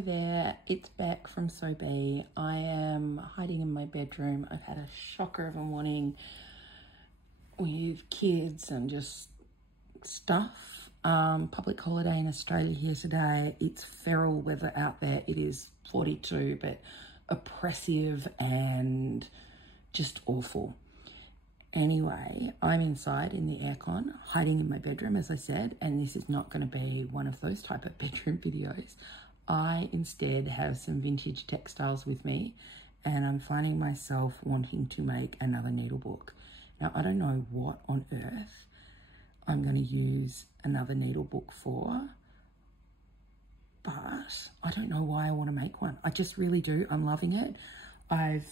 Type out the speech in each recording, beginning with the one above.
Hello there, it's Beck from SewBe. I am hiding in my bedroom. I've had a shocker of a morning with kids and just stuff. Public holiday in Australia here today. It's feral weather out there. It is 42, but oppressive and just awful. Anyway, I'm inside in the aircon, hiding in my bedroom, as I said, and this is not going to be one of those type of bedroom videos. I instead have some vintage textiles with me, and I'm finding myself wanting to make another needlebook. Now, I don't know what on earth I'm going to use another needlebook for, but I don't know why I want to make one. I just really do. I'm loving it. I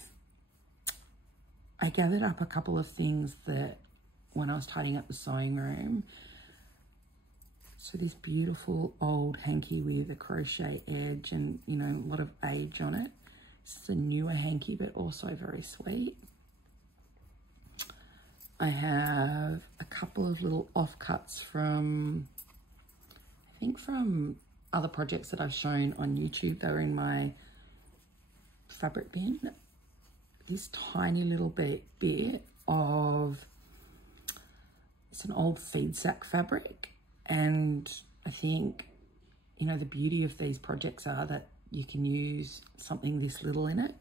gathered up a couple of things that when I was tidying up the sewing room. So this beautiful old hanky with a crochet edge and, you know, a lot of age on it. This is a newer hanky, but also very sweet. I have a couple of little offcuts from, I think from other projects that I've shown on YouTube. They were in my fabric bin. This tiny little bit of, it's an old feed sack fabric, and I think, you know, the beauty of these projects are that you can use something this little in it.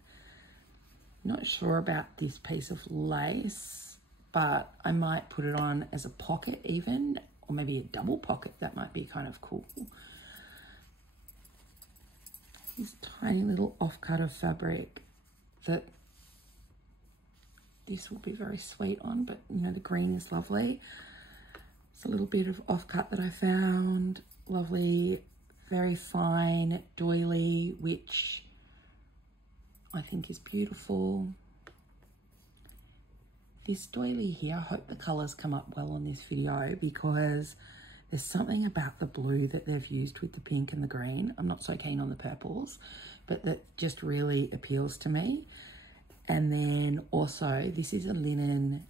Not sure about this piece of lace, but I might put it on as a pocket even, or maybe a double pocket. That might be kind of cool. This tiny little offcut of fabric that this will be very sweet on, but you know, the green is lovely. It's a little bit of offcut that I found. Lovely, very fine doily, which I think is beautiful. This doily here, I hope the colors come up well on this video, because there's something about the blue that they've used with the pink and the green. I'm not so keen on the purples, but that just really appeals to me. And then also, this is a linen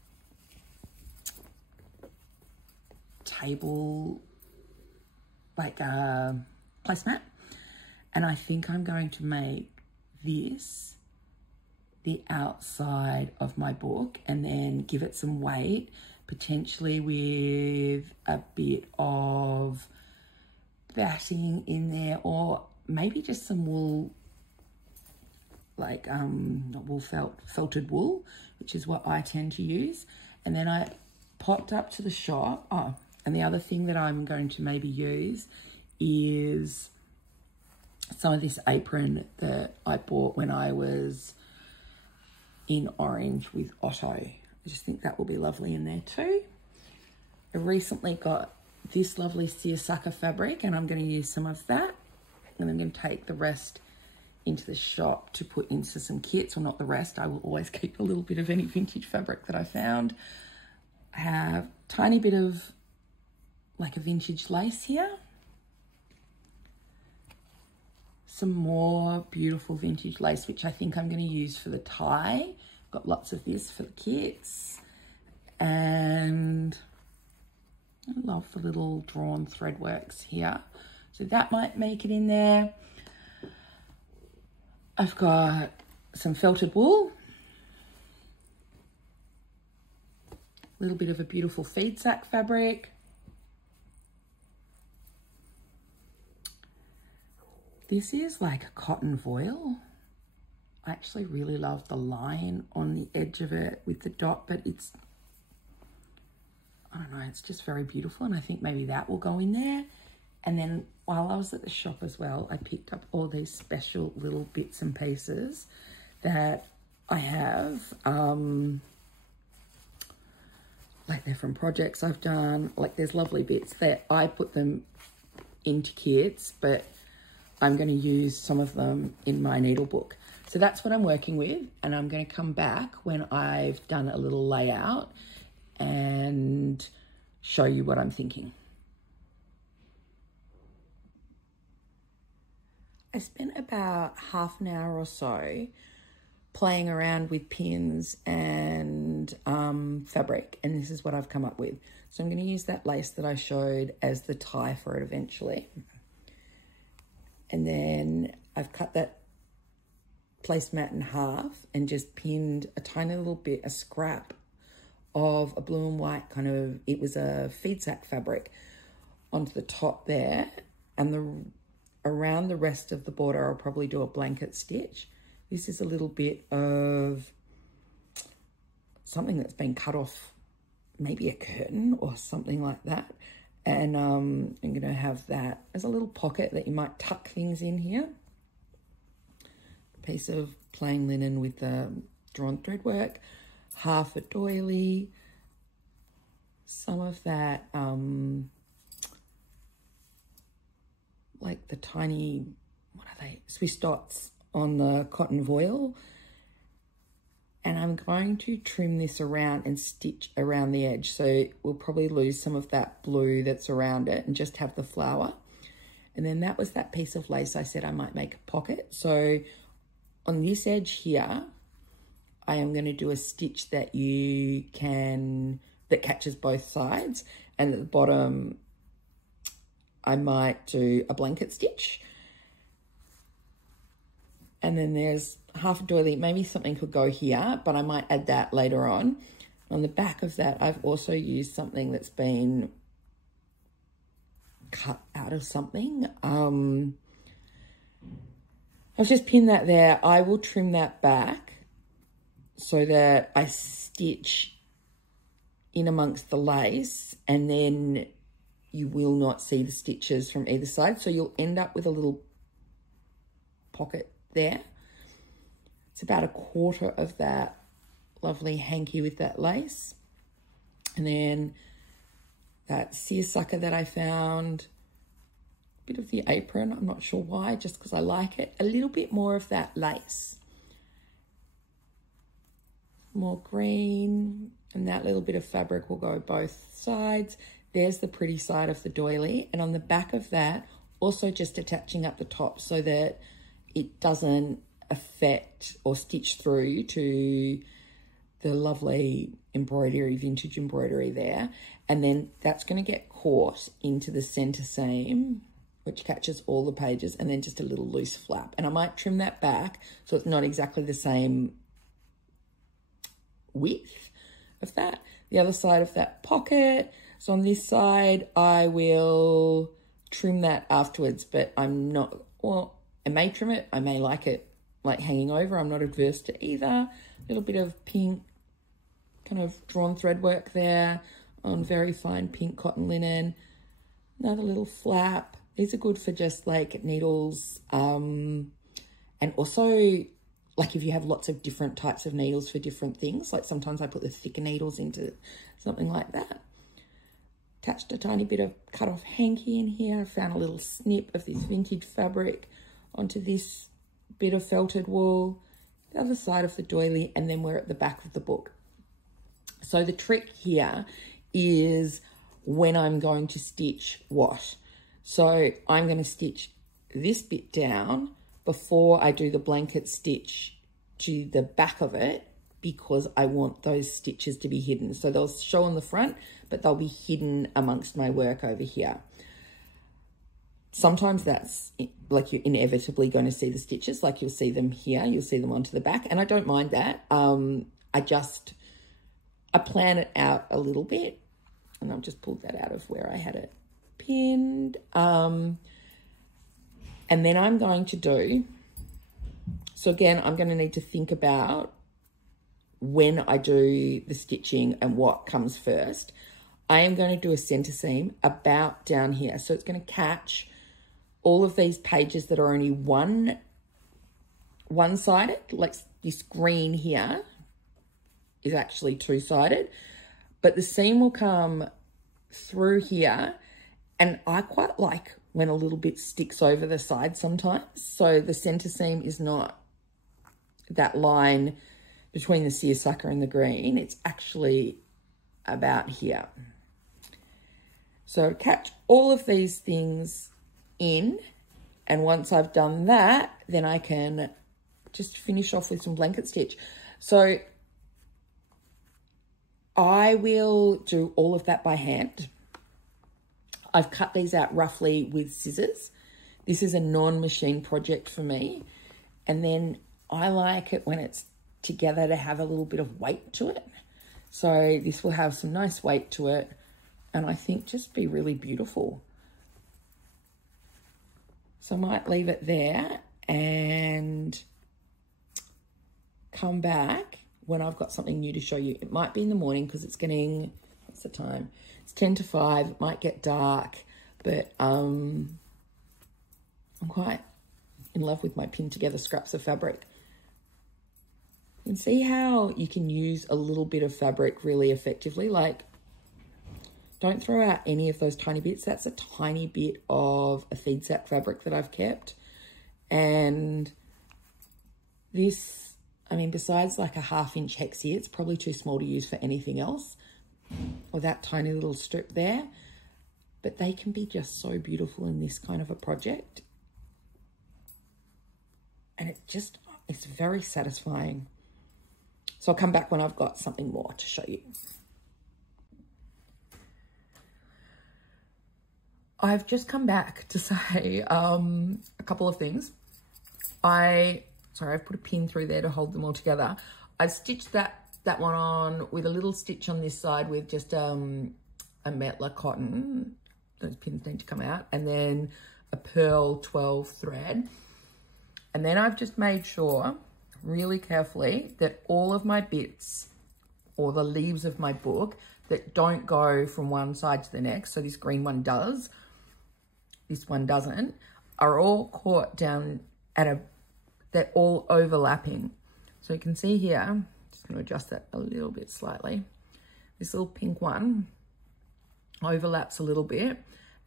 table, like a placemat. And I think I'm going to make this the outside of my book and then give it some weight, potentially with a bit of batting in there, or maybe just some wool, like not wool felted wool, which is what I tend to use. And then I popped up to the shop. Oh, and the other thing that I'm going to maybe use is some of this apron that I bought when I was in Orange with Otto. I just think that will be lovely in there too. I recently got this lovely seersucker fabric, and I'm going to use some of that, and I'm going to take the rest into the shop to put into some kits, or not the rest. I will always keep a little bit of any vintage fabric that I found. I have a tiny bit of like a vintage lace here. Some more beautiful vintage lace, which I think I'm going to use for the tie. Got lots of this for the kits. And I love the little drawn thread works here. So that might make it in there. I've got some felted wool, a little bit of a beautiful feed sack fabric. This is like a cotton voile. I actually really love the line on the edge of it with the dot, but it's, I don't know, it's just very beautiful, and I think maybe that will go in there. And then while I was at the shop as well, I picked up all these special little bits and pieces that I have, like they're from projects I've done. Like there's lovely bits that I put them into kits, but I'm going to use some of them in my needlebook. So that's what I'm working with, and I'm going to come back when I've done a little layout and show you what I'm thinking. I spent about half an hour or so playing around with pins and fabric, and this is what I've come up with. So I'm going to use that lace that I showed as the tie for it eventually. And then I've cut that placemat in half and just pinned a tiny little bit, a scrap of a blue and white kind of, it was a feed sack fabric, onto the top there. And around the rest of the border, I'll probably do a blanket stitch. This is a little bit of something that's been cut off, maybe a curtain or something like that. And I'm going to have that as a little pocket that you might tuck things in here. A piece of plain linen with the drawn thread work, half a doily, some of that, like the tiny, what are they, Swiss dots on the cotton voile. And I'm going to trim this around and stitch around the edge. So we'll probably lose some of that blue that's around it and just have the flower. And then that was that piece of lace I said I might make a pocket. So on this edge here, I am going to do a stitch that that catches both sides. And at the bottom, I might do a blanket stitch. And then there's half a doily, maybe something could go here, but I might add that later on. On the back of that, I've also used something that's been cut out of something. I've just pinned that there. I will trim that back so that I stitch in amongst the lace, and then you will not see the stitches from either side. So you'll end up with a little pocket there. It's about a quarter of that lovely hanky with that lace. And then that seersucker that I found, a bit of the apron, I'm not sure why, just because I like it. A little bit more of that lace. More green, and that little bit of fabric will go both sides. There's the pretty side of the doily. And on the back of that, also just attaching up the top so that it doesn't affect or stitch through to the lovely embroidery, vintage embroidery there. And then that's going to get caught into the center seam, which catches all the pages, and then just a little loose flap. And I might trim that back so it's not exactly the same width of that. The other side of that pocket, so on this side, I will trim that afterwards, but I'm not, well, I may trim it, I may like it like hanging over. I'm not adverse to either. A little bit of pink kind of drawn thread work there on very fine pink cotton linen. Another little flap. These are good for just like needles. And also like if you have lots of different types of needles for different things, like sometimes I put the thicker needles into something like that. Attached a tiny bit of cut off hanky in here. I found a little snip of this vintage fabric onto this bit of felted wool, the other side of the doily, and then we're at the back of the book. So the trick here is when I'm going to stitch what. So I'm going to stitch this bit down before I do the blanket stitch to the back of it, because I want those stitches to be hidden. So they'll show on the front, but they'll be hidden amongst my work over here. Sometimes that's like you're inevitably going to see the stitches, like you'll see them here, you'll see them onto the back, and I don't mind that. I plan it out a little bit, and I've just pulled that out of where I had it pinned. And then I'm going to do, so again, I'm going to need to think about when I do the stitching and what comes first. I am going to do a center seam about down here. So it's going to catch all of these pages that are only one-sided, like this green here is actually two-sided, but the seam will come through here, and I quite like when a little bit sticks over the side sometimes. So the center seam is not that line between the seersucker and the green, it's actually about here. So catch all of these things in, and once I've done that, then I can just finish off with some blanket stitch. So I will do all of that by hand. I've cut these out roughly with scissors. This is a non-machine project for me. And then I like it when it's together to have a little bit of weight to it. So this will have some nice weight to it, and I think just be really beautiful. So I might leave it there and come back when I've got something new to show you. It might be in the morning because it's getting, what's the time? It's 10 to 5, it might get dark, but I'm quite in love with my pinned together scraps of fabric. You can see how you can use a little bit of fabric really effectively. Like, don't throw out any of those tiny bits. That's a tiny bit of a feed sack fabric that I've kept. And this, I mean, besides like a 1/2 inch hex here, it's probably too small to use for anything else. Or that tiny little strip there. But they can be just so beautiful in this kind of a project. And it's very satisfying. So I'll come back when I've got something more to show you. I've just come back to say a couple of things. I've put a pin through there to hold them all together. I've stitched that one on with a little stitch on this side with just a Metla cotton. Those pins need to come out. And then a pearl 12 thread. And then I've just made sure really carefully that all of my bits or the leaves of my book that don't go from one side to the next, so this green one does, this one doesn't, are all caught down at they're all overlapping. So you can see here, I'm just going to adjust that a little bit slightly. This little pink one overlaps a little bit,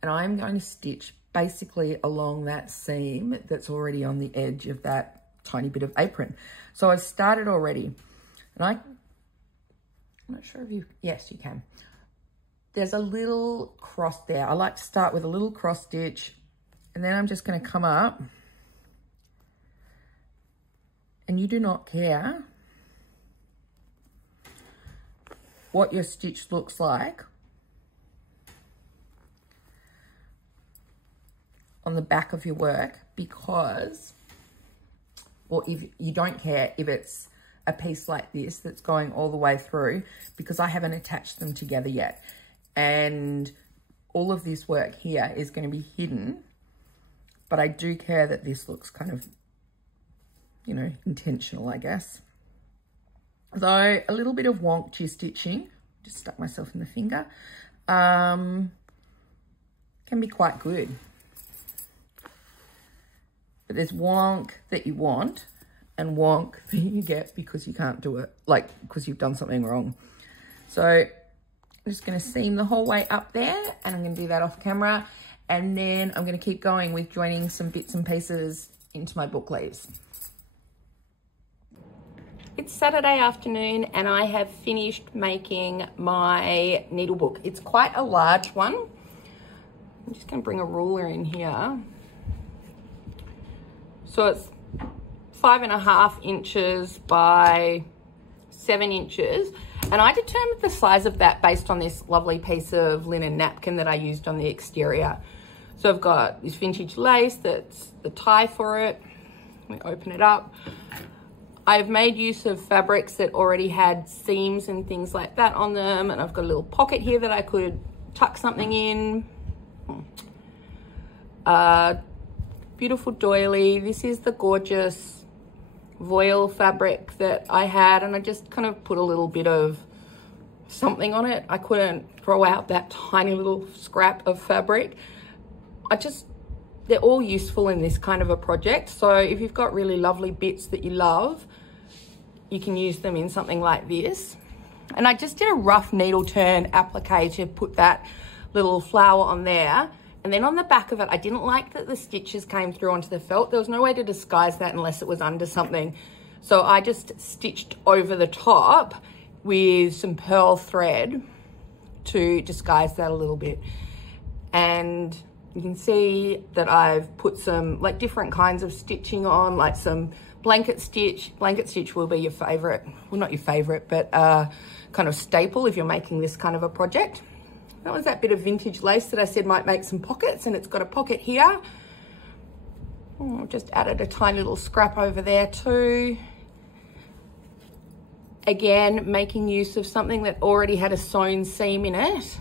and I'm going to stitch basically along that seam that's already on the edge of that tiny bit of apron. So I've started already, and I'm not sure if yes, you can. There's a little cross there. I like to start with a little cross stitch, and then I'm just going to come up, and you do not care what your stitch looks like on the back of your work, because, or if you don't care if it's a piece like this that's going all the way through, because I haven't attached them together yet. And all of this work here is going to be hidden, but I do care that this looks kind of, you know, intentional, I guess. Though a little bit of wonk to your stitching, just stuck myself in the finger, can be quite good. But there's wonk that you want and wonk that you get because you can't do it, like because you've done something wrong. So I'm just going to seam the whole way up there, and I'm going to do that off camera. And then I'm going to keep going with joining some bits and pieces into my book leaves. It's Saturday afternoon and I have finished making my needlebook. It's quite a large one. I'm just going to bring a ruler in here. So it's 5.5 inches by 7 inches. And I determined the size of that based on this lovely piece of linen napkin that I used on the exterior. So I've got this vintage lace that's the tie for it. Let me open it up. I've made use of fabrics that already had seams and things like that on them. And I've got a little pocket here that I could tuck something in. Beautiful doily. This is the gorgeous voile fabric that I had, and I just kind of put a little bit of something on it. I couldn't throw out that tiny little scrap of fabric. They're all useful in this kind of a project. So if you've got really lovely bits that you love, you can use them in something like this. And I just did a rough needle turn applique to put that little flower on there. And then on the back of it, I didn't like that the stitches came through onto the felt. There was no way to disguise that unless it was under something. So I just stitched over the top with some pearl thread to disguise that a little bit. And you can see that I've put some like different kinds of stitching on, like some blanket stitch. Blanket stitch will be your favorite, well, not your favorite, but kind of staple if you're making this kind of a project. That was that bit of vintage lace that I said might make some pockets, and it's got a pocket here. Just added a tiny little scrap over there too. Again, making use of something that already had a sewn seam in it.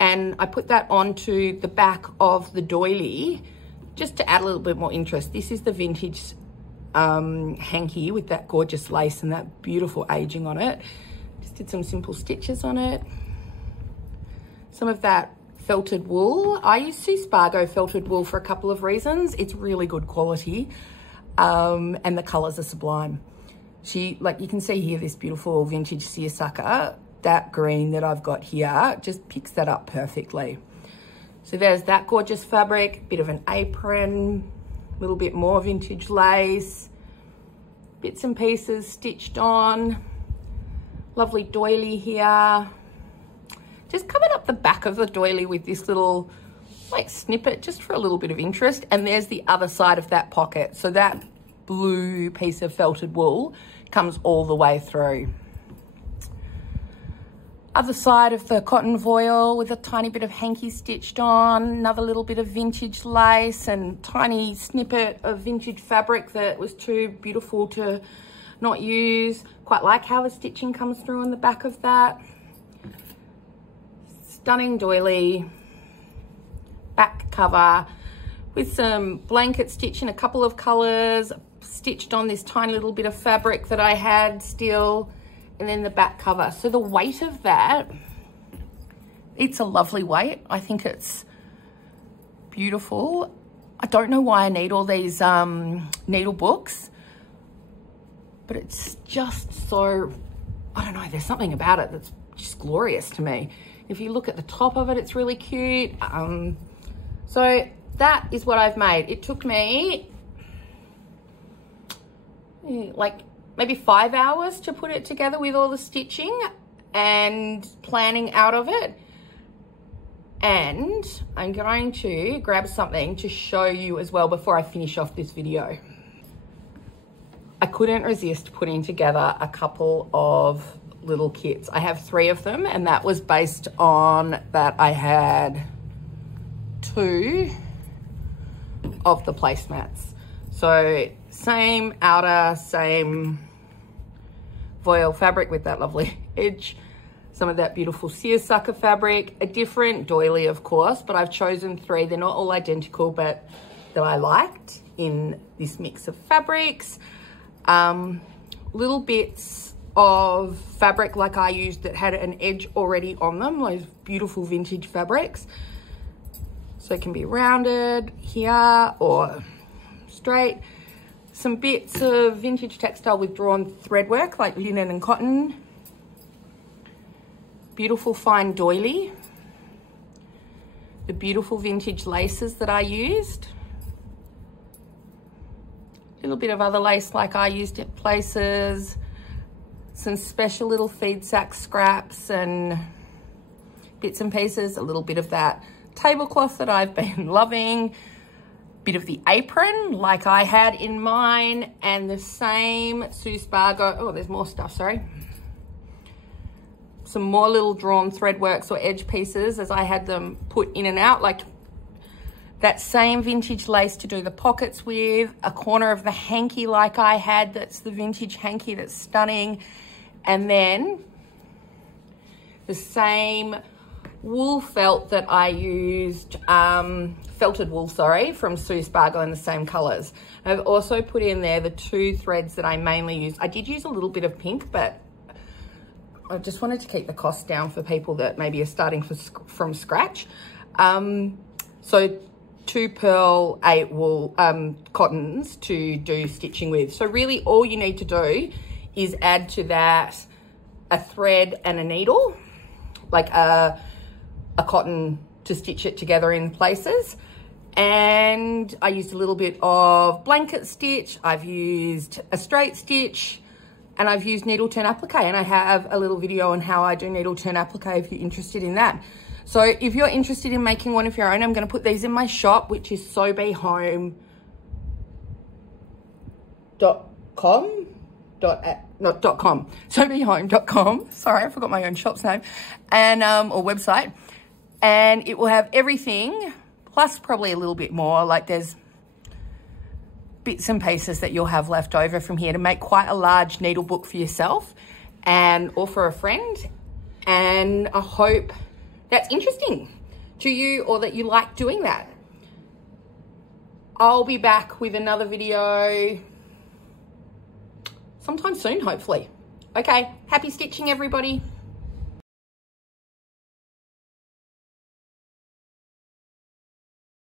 And I put that onto the back of the doily just to add a little bit more interest. This is the vintage hanky with that gorgeous lace and that beautiful aging on it. Just did some simple stitches on it. Some of that felted wool. I use Sewspargo felted wool for a couple of reasons. It's really good quality and the colors are sublime. Like you can see here, this beautiful vintage seersucker, that green that I've got here just picks that up perfectly. So there's that gorgeous fabric, bit of an apron, a little bit more vintage lace, bits and pieces stitched on, lovely doily here. Just covered up the back of the doily with this little like snippet just for a little bit of interest. And there's the other side of that pocket. So that blue piece of felted wool comes all the way through. Other side of the cotton voile with a tiny bit of hanky stitched on, another little bit of vintage lace and tiny snippet of vintage fabric that was too beautiful to not use. Quite like how the stitching comes through on the back of that. Stunning doily, back cover with some blanket stitch in a couple of colors, stitched on this tiny little bit of fabric that I had still. And then the back cover. So the weight of that, it's a lovely weight. I think it's beautiful. I don't know why I need all these needle books, but it's just so, I don't know, there's something about it that's just glorious to me. If you look at the top of it, it's really cute. So that is what I've made. It took me like maybe 5 hours to put it together with all the stitching and planning out of it. And I'm going to grab something to show you as well before I finish off this video. I couldn't resist putting together a couple of little kits. I have 3 of them, and that was based on that I had 2 of the placemats. So same outer, same voile fabric with that lovely edge, some of that beautiful seersucker fabric, a different doily of course, but I've chosen 3. They're not all identical, but that I liked in this mix of fabrics. Little bits of fabric like I used that had an edge already on them, those beautiful vintage fabrics. So it can be rounded here or straight. Some bits of vintage textile with drawn thread work like linen and cotton. Beautiful fine doily. The beautiful vintage laces that I used. A little bit of other lace like I used at places. Some special little feed sack scraps and bits and pieces. A little bit of that tablecloth that I've been loving. Bit of the apron like I had in mine, and the same Sewspargo. Oh, there's more stuff, sorry. Some more little drawn thread works or edge pieces as I had them put in and out, like that same vintage lace to do the pockets with, a corner of the hanky like I had, that's the vintage hanky that's stunning, and then the same wool felt that I used, felted wool, sorry, from Sewspargo in the same colors. I've also put in there the 2 threads that I mainly use. I did use a little bit of pink, but I just wanted to keep the cost down for people that maybe are starting from scratch. So 2 pearl 8 wool cottons to do stitching with. So really all you need to do is add to that a thread and a needle, like a cotton to stitch it together in places. And I used a little bit of blanket stitch, I've used a straight stitch, and I've used needle turn applique, and I have a little video on how I do needle turn applique if you're interested in that. So if you're interested in making one of your own, I'm going to put these in my shop, which is sewbecurated.com. sewbecurated.com. Sorry, I forgot my own shop's name, and or website. And it will have everything, plus probably a little bit more. Like there's bits and pieces that you'll have left over from here to make quite a large needle book for yourself or for a friend. And I hope that's interesting to you or that you like doing that. I'll be back with another video sometime soon, hopefully. Okay, happy stitching, everybody.